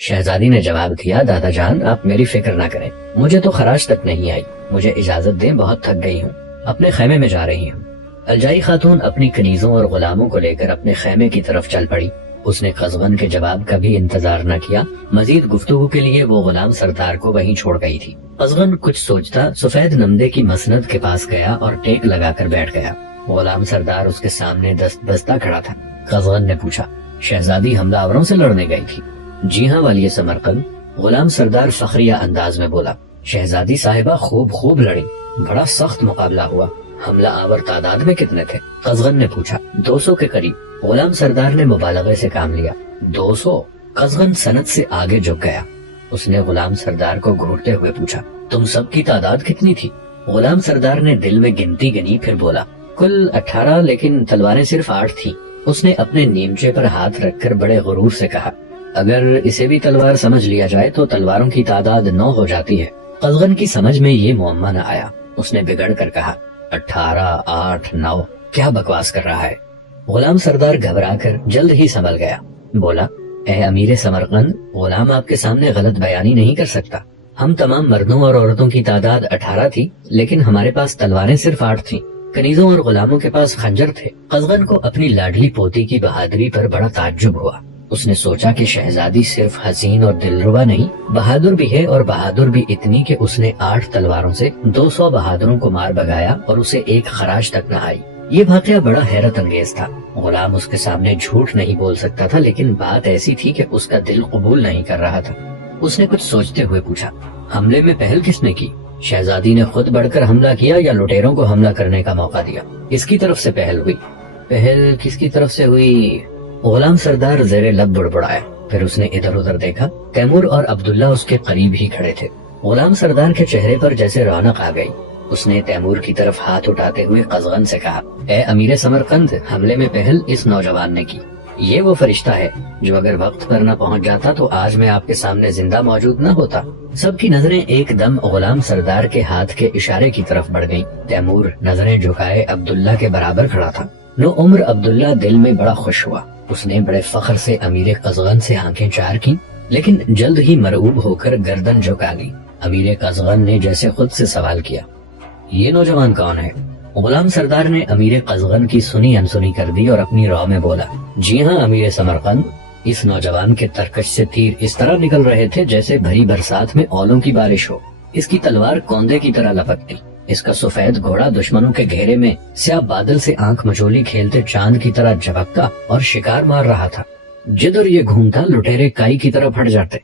شہزادی نے جواب دیا، دادا جان آپ میری فکر نہ کریں، مجھے تو خراش تک نہیں آئی، مجھے اجازت دیں، بہت تھک گئی ہوں، اپنے خیمے میں جا رہی ہوں۔ الجائی خاتون اپنی کنیزوں اور غلاموں کو لے کر اپنے خیمے کی طرف چل پڑی۔ اس نے قزغن کے جواب کا بھی انتظار نہ کیا، مزید گفتگو کے لیے وہ غلام سردار کو وہیں چھوڑ گئی تھی۔ قزغن کچھ سوچتا سفید نمدے کی مسند کے پاس گیا اور ٹیک لگا کر بیٹھ گیا۔ غلام سردار اس کے سامنے دست بستہ کھڑا تھا۔ قزغن نے پوچھا، شہزادی حملہ آوروں سے لڑنے گئی تھی؟ جی ہاں والی سمرقند، غلام سردار فخریہ انداز میں بولا۔ شہزادی صاحبہ خوب لڑی، بڑا سخت مقابلہ ہوا۔ حملہ آور تعداد میں کتنے تھے؟ قزغن نے پوچھا۔ 200 کے قریب۔ غلام سردار نے مبالغے سے کام لیا۔ 200؟ قزغن سند سے آگے جھک گیا۔ اس نے غلام سردار کو گھورتے ہوئے پوچھا، تم سب کی تعداد کتنی تھی؟ غلام سردار نے دل میں گنتی گنی، پھر بولا، کل 18، لیکن تلواریں صرف 8 تھیں۔ اس نے اپنے نیمچے پر ہاتھ رکھ کر بڑے غرور سے کہا، اگر اسے بھی تلوار سمجھ لیا جائے تو تلواروں کی تعداد 9 ہو جاتی ہے۔ قزغن کی سمجھ میں یہ معمہ نہ آیا۔ اس نے بگڑ کر کہا، 18، 8، 9، کیا بکواس کر رہا ہے؟ غلام سردار گھبرا کر جلد ہی سنبھل گیا، بولا، اے امیر سمرقند، غلام آپ کے سامنے غلط بیانی نہیں کر سکتا۔ ہم تمام مردوں اور عورتوں کی تعداد 18 تھی، لیکن ہمارے پاس تلواریں صرف 8 تھیں۔ کنیزوں اور غلاموں کے پاس خنجر تھے۔ قزغن کو اپنی لاڈلی پوتی کی بہادری پر بڑا تعجب ہوا۔ اس نے سوچا کہ شہزادی صرف حسین اور دلربا نہیں، بہادر بھی ہے، اور بہادر بھی اتنی کہ اس نے 8 تلواروں سے 200 بہادروں کو مار بگایا اور اسے ایک خراش تک نہ آئی۔ یہ واقعہ بڑا حیرت انگیز تھا۔ غلام اس کے سامنے جھوٹ نہیں بول سکتا تھا، لیکن بات ایسی تھی کہ اس کا دل قبول نہیں کر رہا تھا۔ اس نے کچھ سوچتے ہوئے پوچھا، حملے میں پہل کس نے کی؟ شہزادی نے خود بڑھ کر حملہ کیا یا لٹیروں کو حملہ کرنے کا موقع دیا؟ اس کی طرف سے پہل ہوئی۔ پہل کس کی طرف سے ہوئی؟ غلام سردار زیر لب بڑبڑایا، پھر اس نے ادھر ادھر دیکھا۔ تیمور اور عبداللہ اس کے قریب ہی کھڑے تھے۔ غلام سردار کے چہرے پر جیسے رونق آ گئی۔ اس نے تیمور کی طرف ہاتھ اٹھاتے ہوئے قزغن سے کہا، اے امیر سمرقند، حملے میں پہل اس نوجوان نے کی۔ یہ وہ فرشتہ ہے جو اگر وقت پر نہ پہنچ جاتا تو آج میں آپ کے سامنے زندہ موجود نہ ہوتا۔ سب کی نظریں ایک دم غلام سردار کے ہاتھ کے اشارے کی طرف بڑھ گئیں۔ تیمور نظریں جھکائے عبداللہ کے برابر کھڑا تھا۔ نو عمر عبداللہ دل میں بڑا خوش ہوا۔ اس نے بڑے فخر سے امیر قزغن سے آنکھیں چار کی، لیکن جلد ہی مرعوب ہو کر گردن جھکا لی۔ امیر قزغن نے جیسے خود سے سوال کیا، یہ نوجوان کون ہے؟ غلام سردار نے امیر قزغن کی سنی انسنی کر دی اور اپنی رو میں بولا، جی ہاں امیر سمرقند، اس نوجوان کے ترکش سے تیر اس طرح نکل رہے تھے جیسے بھری برسات میں اولوں کی بارش ہو۔ اس کی تلوار کوندے کی طرح لپکتی، اس کا سفید گھوڑا دشمنوں کے گھیرے میں سیاہ بادل سے آنکھ مچولی کھیلتے چاند کی طرح جھپکتا اور شکار مار رہا تھا۔ جدھر یہ گھومتا لٹیرے کائی کی طرح پھٹ جاتے۔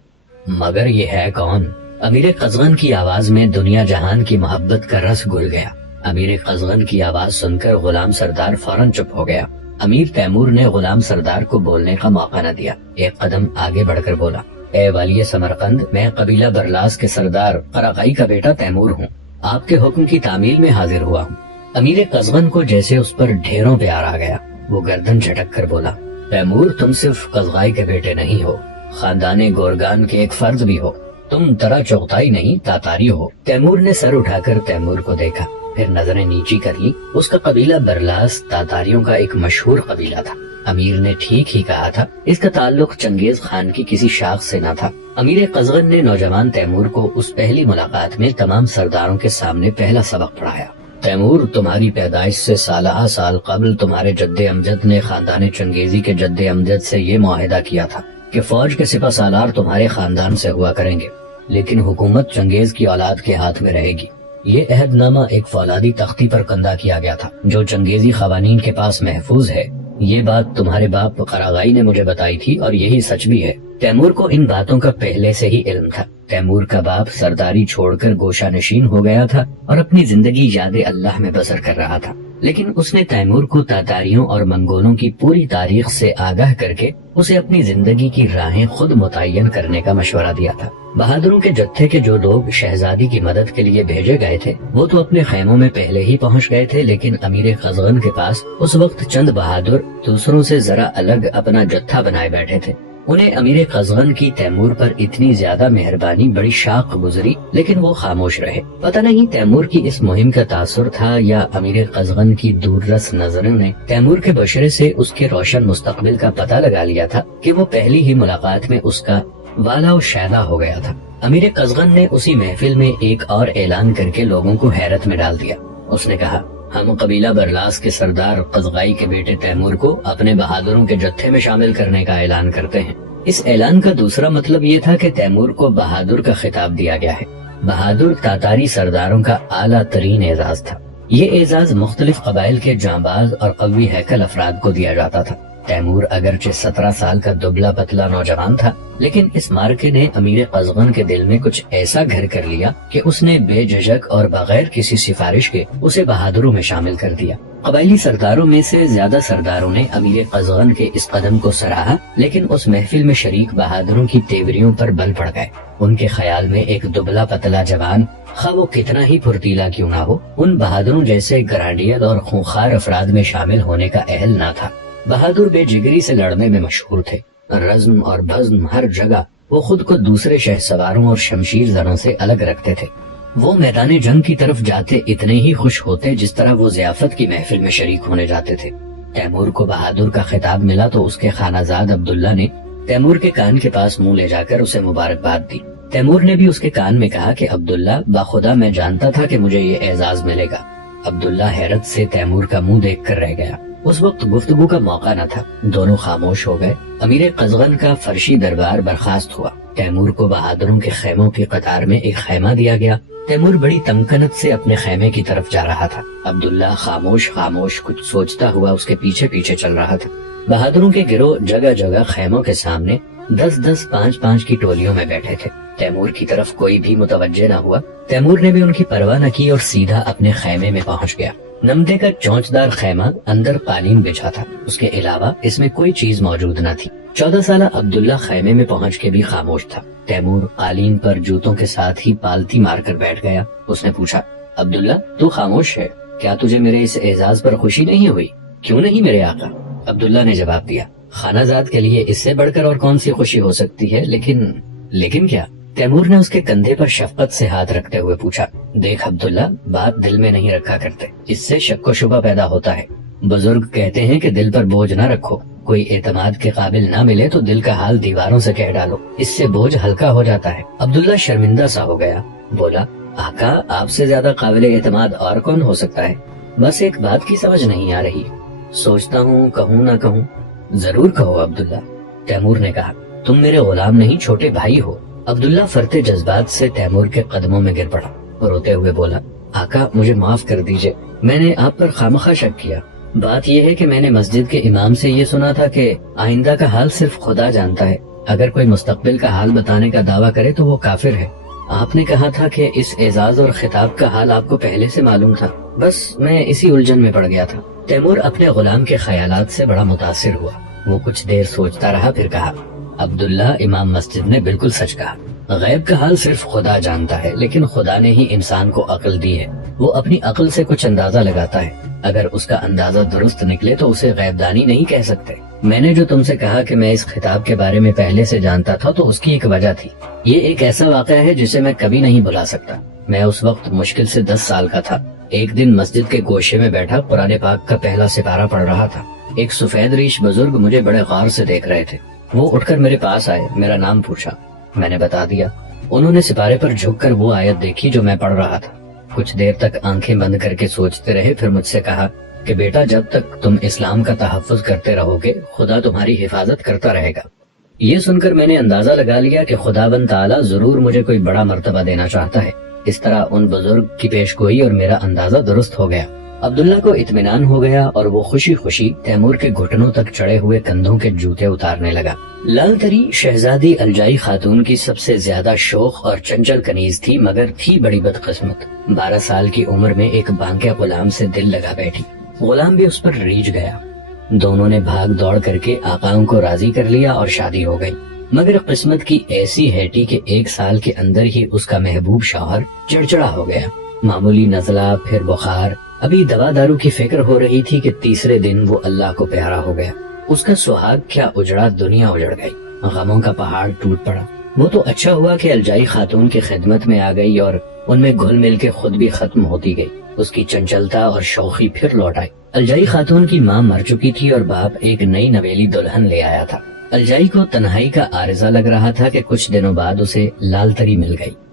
مگر یہ ہے کون؟ امیر قزغن کی آواز میں دنیا جہان کی محبت کا رس گھل گیا۔ امیر قزغن کی آواز سن کر غلام سردار فوراً چپ ہو گیا۔ امیر تیمور نے غلام سردار کو بولنے کا موقع نہ دیا، ایک قدم آگے بڑھ کر بولا، اے والی سمرقند، میں قبیلہ برلاس کے سردار قرقائی کا بیٹا تیمور ہوں، آپ کے حکم کی تعمیل میں حاضر ہوا ہوں۔ امیر قزغن کو جیسے اس پر ڈھیروں پیار آ گیا، وہ گردن جھٹک کر بولا، تیمور تم صرف قزغائی کے بیٹے نہیں ہو، خاندان گورگان کے ایک فرد بھی ہو، تم ترا چغتائی نہیں تاتاری ہو۔ تیمور نے سر اٹھا کر تیمور کو دیکھا، پھر نظریں نیچی کر لی۔ اس کا قبیلہ برلاس تاتاریوں کا ایک مشہور قبیلہ تھا۔ امیر نے ٹھیک ہی کہا تھا، اس کا تعلق چنگیز خان کی کسی شاخ سے نہ تھا۔ امیر قزغن نے نوجوان تیمور کو اس پہلی ملاقات میں تمام سرداروں کے سامنے پہلا سبق پڑھایا۔ تیمور، تمہاری پیدائش سے سالہ سال قبل تمہارے جد امجد نے خاندان چنگیزی کے جد امجد سے یہ معاہدہ کیا تھا کہ فوج کے سپہ سالار تمہارے خاندان سے ہوا کریں گے، لیکن حکومت چنگیز کی اولاد کے ہاتھ میں رہے گی۔ یہ عہد نامہ ایک فولادی تختی پر کندہ کیا گیا تھا جو چنگیزی قوانین کے پاس محفوظ ہے۔ یہ بات تمہارے باپ قراغائی نے مجھے بتائی تھی اور یہی سچ بھی ہے۔ تیمور کو ان باتوں کا پہلے سے ہی علم تھا۔ تیمور کا باپ سرداری چھوڑ کر گوشہ نشین ہو گیا تھا اور اپنی زندگی یاد اللہ میں بسر کر رہا تھا، لیکن اس نے تیمور کو تاتاریوں اور منگولوں کی پوری تاریخ سے آگاہ کر کے اسے اپنی زندگی کی راہیں خود متعین کرنے کا مشورہ دیا تھا۔ بہادروں کے جتھے کے جو لوگ شہزادی کی مدد کے لیے بھیجے گئے تھے وہ تو اپنے خیموں میں پہلے ہی پہنچ گئے تھے، لیکن امیر قزغن کے پاس اس وقت چند بہادر دوسروں سے ذرا الگ اپنا جتھا بنائے بیٹھے تھے۔ انہیں امیر قزغن کی تیمور پر اتنی زیادہ مہربانی بڑی شاق گزری، لیکن وہ خاموش رہے۔ پتہ نہیں تیمور کی اس مہم کا تاثر تھا یا امیر قزغن کی دور رس نظروں نے تیمور کے بشرے سے اس کے روشن مستقبل کا پتہ لگا لیا تھا کہ وہ پہلی ہی ملاقات میں اس کا والا و شیدا ہو گیا تھا۔ امیر قزغن نے اسی محفل میں ایک اور اعلان کر کے لوگوں کو حیرت میں ڈال دیا۔ اس نے کہا، ہم قبیلہ برلاس کے سردار قزغائی کے بیٹے تیمور کو اپنے بہادروں کے جتھے میں شامل کرنے کا اعلان کرتے ہیں۔ اس اعلان کا دوسرا مطلب یہ تھا کہ تیمور کو بہادر کا خطاب دیا گیا ہے۔ بہادر تاتاری سرداروں کا اعلیٰ ترین اعزاز تھا۔ یہ اعزاز مختلف قبائل کے جانباز اور قوی ہیکل افراد کو دیا جاتا تھا۔ تیمور اگرچہ 17 سال کا دبلا پتلا نوجوان تھا، لیکن اس مارکے نے امیر قزغن کے دل میں کچھ ایسا گھر کر لیا کہ اس نے بے جھجک اور بغیر کسی سفارش کے اسے بہادروں میں شامل کر دیا۔ قبائلی سرداروں میں سے زیادہ سرداروں نے امیر قزغن کے اس قدم کو سراہا، لیکن اس محفل میں شریک بہادروں کی تیوریوں پر بل پڑ گئے۔ ان کے خیال میں ایک دبلا پتلا جوان، خواہ وہ کتنا ہی پھرتیلا کیوں نہ ہو، ان بہادروں جیسے گرانڈیل اور خونخوار افراد میں شامل ہونے کا اہل نہ تھا۔ بہادر بے جگری سے لڑنے میں مشہور تھے۔ رزم اور بزم ہر جگہ وہ خود کو دوسرے شہ سواروں اور شمشیر زنوں سے الگ رکھتے تھے۔ وہ میدان جنگ کی طرف جاتے اتنے ہی خوش ہوتے جس طرح وہ ضیافت کی محفل میں شریک ہونے جاتے تھے۔ تیمور کو بہادر کا خطاب ملا تو اس کے خانہ زاد عبداللہ نے تیمور کے کان کے پاس منہ لے جا کر اسے مبارکباد دی۔ تیمور نے بھی اس کے کان میں کہا کہ عبداللہ، باخدا میں جانتا تھا کہ مجھے یہ اعزاز ملے گا۔ عبداللہ حیرت سے تیمور کا منہ دیکھ کر رہ گیا۔ اس وقت گفتگو کا موقع نہ تھا، دونوں خاموش ہو گئے۔ امیر قزغن کا فرشی دربار برخاست ہوا۔ تیمور کو بہادروں کے خیموں کی قطار میں ایک خیمہ دیا گیا۔ تیمور بڑی تمکنت سے اپنے خیمے کی طرف جا رہا تھا۔ عبداللہ خاموش کچھ سوچتا ہوا اس کے پیچھے پیچھے چل رہا تھا۔ بہادروں کے گروہ جگہ جگہ خیموں کے سامنے 10-10 5-5 کی ٹولیوں میں بیٹھے تھے۔ تیمور کی طرف کوئی بھی متوجہ نہ ہوا۔ تیمور نے بھی ان کی پرواہ نہ کی اور سیدھا اپنے خیمے میں پہنچ گیا۔ نمدے کا چونچدار خیمہ، اندر قالین بچھا تھا، اس کے علاوہ اس میں کوئی چیز موجود نہ تھی۔ 14 سالہ عبداللہ خیمے میں پہنچ کے بھی خاموش تھا۔ تیمور قالین پر جوتوں کے ساتھ ہی پالتی مار کر بیٹھ گیا۔ اس نے پوچھا، عبداللہ تو خاموش ہے، کیا تجھے میرے اس اعزاز پر خوشی نہیں ہوئی؟ کیوں نہیں میرے آقا؟ عبداللہ نے جواب دیا، خانہ زاد کے لیے اس سے بڑھ کر اور کون سی خوشی ہو سکتی ہے، لیکن کیا؟ تیمور نے اس کے کندھے پر شفقت سے ہاتھ رکھتے ہوئے پوچھا، دیکھ عبداللہ، بات دل میں نہیں رکھا کرتے، اس سے شک و شبہ پیدا ہوتا ہے۔ بزرگ کہتے ہیں کہ دل پر بوجھ نہ رکھو، کوئی اعتماد کے قابل نہ ملے تو دل کا حال دیواروں سے کہہ ڈالو، اس سے بوجھ ہلکا ہو جاتا ہے۔ عبداللہ شرمندہ سا ہو گیا، بولا، آقا آپ سے زیادہ قابل اعتماد اور کون ہو سکتا ہے؟ بس ایک بات کی سمجھ نہیں آ رہی، سوچتا ہوں کہوں نہ کہوں۔ ضرور کہو عبداللہ، تیمور نے کہا، تم میرے غلام نہیں چھوٹے بھائی ہو۔ عبداللہ فرتے جذبات سے تیمور کے قدموں میں گر پڑا اور روتے ہوئے بولا، آقا مجھے معاف کر دیجئے، میں نے آپ پر خامخواہ شک کیا۔ بات یہ ہے کہ میں نے مسجد کے امام سے یہ سنا تھا کہ آئندہ کا حال صرف خدا جانتا ہے، اگر کوئی مستقبل کا حال بتانے کا دعویٰ کرے تو وہ کافر ہے۔ آپ نے کہا تھا کہ اس اعزاز اور خطاب کا حال آپ کو پہلے سے معلوم تھا، بس میں اسی الجھن میں پڑ گیا تھا۔ تیمور اپنے غلام کے خیالات سے بڑا متاثر ہوا۔ وہ کچھ دیر سوچتا رہا، پھر کہا، عبداللہ، امام مسجد نے بالکل سچ کہا، غیب کا حال صرف خدا جانتا ہے، لیکن خدا نے ہی انسان کو عقل دی ہے، وہ اپنی عقل سے کچھ اندازہ لگاتا ہے، اگر اس کا اندازہ درست نکلے تو اسے غیب دانی نہیں کہہ سکتے۔ میں نے جو تم سے کہا کہ میں اس خطاب کے بارے میں پہلے سے جانتا تھا تو اس کی ایک وجہ تھی۔ یہ ایک ایسا واقعہ ہے جسے میں کبھی نہیں بھلا سکتا۔ میں اس وقت مشکل سے 10 سال کا تھا۔ ایک دن مسجد کے گوشے میں بیٹھا قرآن پاک کا پہلا سپارہ پڑھ رہا تھا۔ ایک سفید ریش بزرگ مجھے بڑے غور سے دیکھ رہے تھے۔ وہ اٹھ کر میرے پاس آئے، میرا نام پوچھا، میں نے بتا دیا۔ انہوں نے سپارے پر جھک کر وہ آیت دیکھی جو میں پڑھ رہا تھا۔ کچھ دیر تک آنکھیں بند کر کے سوچتے رہے، پھر مجھ سے کہا کہ بیٹا، جب تک تم اسلام کا تحفظ کرتے رہو گے خدا تمہاری حفاظت کرتا رہے گا۔ یہ سن کر میں نے اندازہ لگا لیا کہ خداوند تعالیٰ ضرور مجھے کوئی بڑا مرتبہ دینا چاہتا ہے۔ اس طرح ان بزرگ کی پیش گوئی اور میرا اندازہ درست ہو گیا۔ عبداللہ کو اطمینان ہو گیا اور وہ خوشی خوشی تیمور کے گھٹنوں تک چڑھے ہوئے کندھوں کے جوتے اتارنے لگا۔ لال تری شہزادی الجائی خاتون کی سب سے زیادہ شوخ اور چنچل کنیز تھی، مگر تھی بڑی بدقسمت۔ 12 سال کی عمر میں ایک بانکے غلام سے دل لگا بیٹھی۔ غلام بھی اس پر ریجھ گیا۔ دونوں نے بھاگ دوڑ کر کے آقاؤں کو راضی کر لیا اور شادی ہو گئی، مگر قسمت کی ایسی ہیٹی کہ 1 سال کے اندر ہی اس کا محبوب شوہر چڑچڑا ہو گیا۔ معمولی نزلہ، پھر بخار، ابھی دوا دارو کی فکر ہو رہی تھی کہ تیسرے دن وہ اللہ کو پیارا ہو گیا۔ اس کا سہاگ کیا اجڑا، دنیا اجڑ گئی، غموں کا پہاڑ ٹوٹ پڑا۔ وہ تو اچھا ہوا کہ الجائی خاتون کی خدمت میں آ گئی اور ان میں گھل مل کے خود بھی ختم ہوتی گئی۔ اس کی چنچلتا اور شوخی پھر لوٹ آئی۔ الجائی خاتون کی ماں مر چکی تھی اور باپ ایک نئی نویلی دلہن لے آیا تھا۔ الجائی کو تنہائی کا عارضہ لگ رہا تھا کہ کچھ دنوں بعد اسے لال تری مل گئی۔